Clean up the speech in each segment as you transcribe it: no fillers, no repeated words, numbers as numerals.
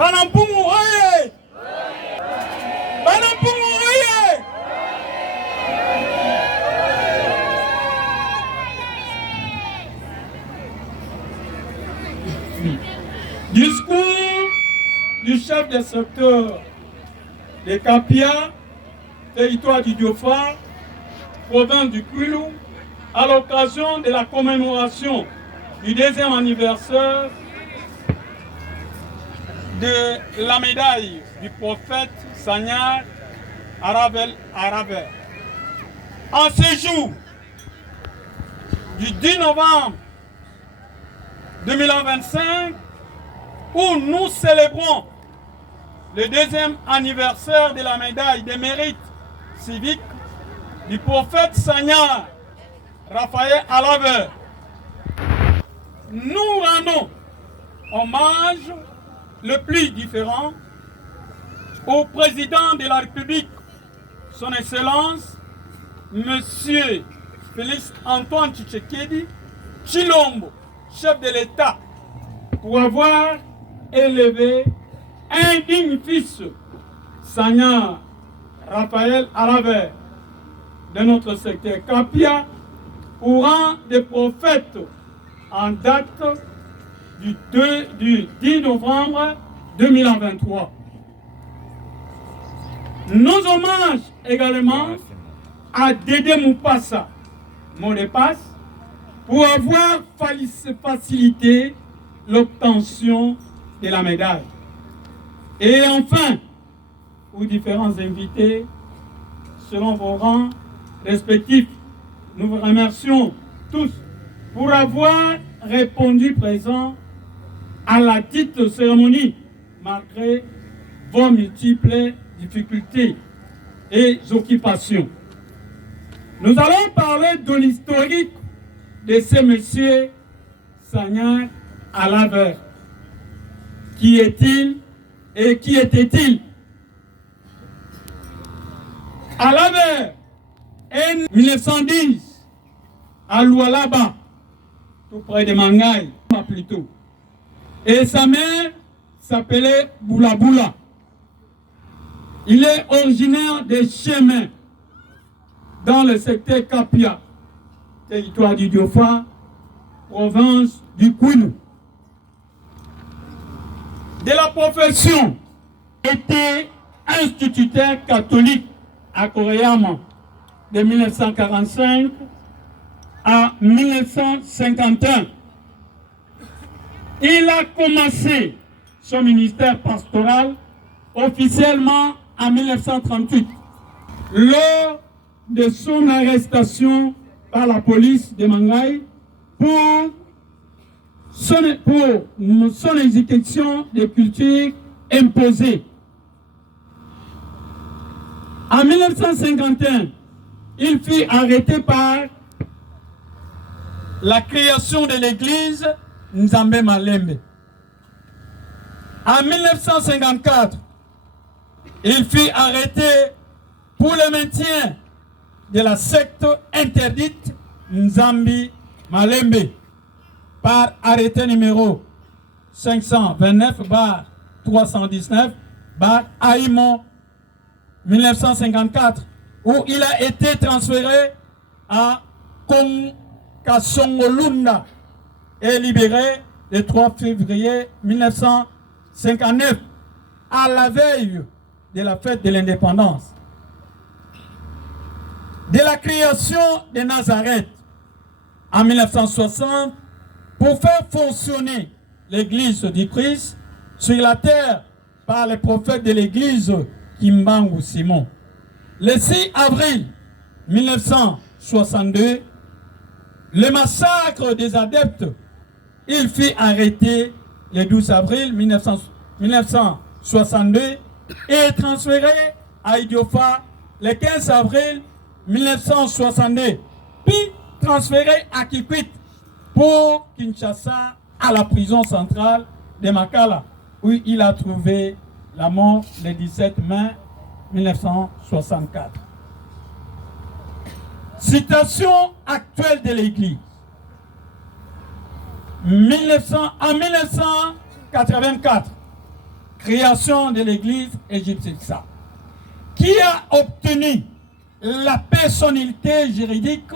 Banampungu oye! Banampungu oye! Discours du chef de secteur de Kapia, territoire du Diofa, province du Kwilu, à l'occasion de la commémoration du 2e anniversaire de la médaille du prophète Sanyar Aravel. En ce jour du 10 novembre 2025, où nous célébrons le 2e anniversaire de la médaille des mérites civiques du prophète Sanyar Raphaël Alaver, nous rendons hommage le plus différent au président de la République, son Excellence, Monsieur Félix Antoine Tshisekedi Tshilombo, chef de l'État, pour avoir élevé un digne fils, Sanyar Raphaël Alaver, de notre secteur Kapia, au rang de prophète en date du 10 novembre 2023. Nos hommages également à Dédé Moupassa, mon dépasse, pour avoir facilité l'obtention de la médaille. Et enfin, aux différents invités, selon vos rangs respectifs, nous vous remercions tous pour avoir répondu présent à la dite cérémonie, malgré vos multiples difficultés et occupations. Nous allons parler de l'historique de ce monsieur Sanyar Alaver. Qui est-il et qui était-il? Alaver est 1910 à Lualaba, tout près de Mangaï, plutôt. Et sa mère s'appelait Boulaboula. Il est originaire des Chemins, dans le secteur Kapia, territoire du Diofa, province du Kwilu. De la profession, était instituteur catholique à Koreyama de 1945 à 1951. Il a commencé son ministère pastoral officiellement en 1938. Lors de son arrestation par la police de Mangaï pour son exécution de culture imposée. En 1951, il fut arrêté par la création de l'église Nzambe Malembe. En 1954, il fut arrêté pour le maintien de la secte interdite Nzambi Malembe par arrêté numéro 529/319/Aïmon 1954, où il a été transféré à Kasongolunda et libéré le 3 février 1959, à la veille de la fête de l'indépendance. De la création de Nazareth en 1960, pour faire fonctionner l'église du Christ sur la terre par les prophètes de l'église Kimbangu Simon. Le 6 avril 1962, le massacre des adeptes, il fut arrêté le 12 avril 1962 et transféré à Idiofa le 15 avril 1962, puis transféré à Kikwit pour Kinshasa à la prison centrale de Makala, où il a trouvé la mort le 17 mai 1964. Citation actuelle de l'Église. En 1984, création de l'église égyptienne, qui a obtenu la personnalité juridique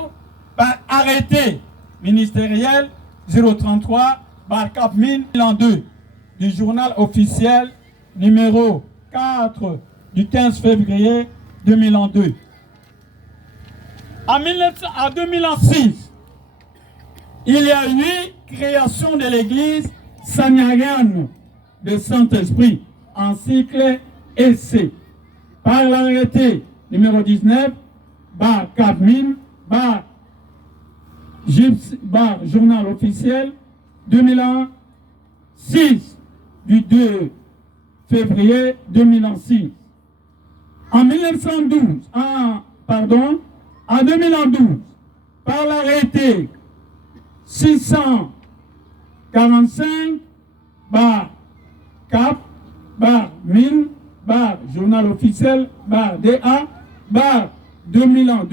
par arrêté ministériel 033/4002 du journal officiel numéro 4 du 15 février 2002. En 2006, il y a eu création de l'église Sanyariane de Saint-Esprit en cycle essai par l'arrêté numéro 19/4000/journal officiel 2006 du 2 février 2006. En 2012, par l'arrêté 645/4/1000/journal officiel/DA/2012.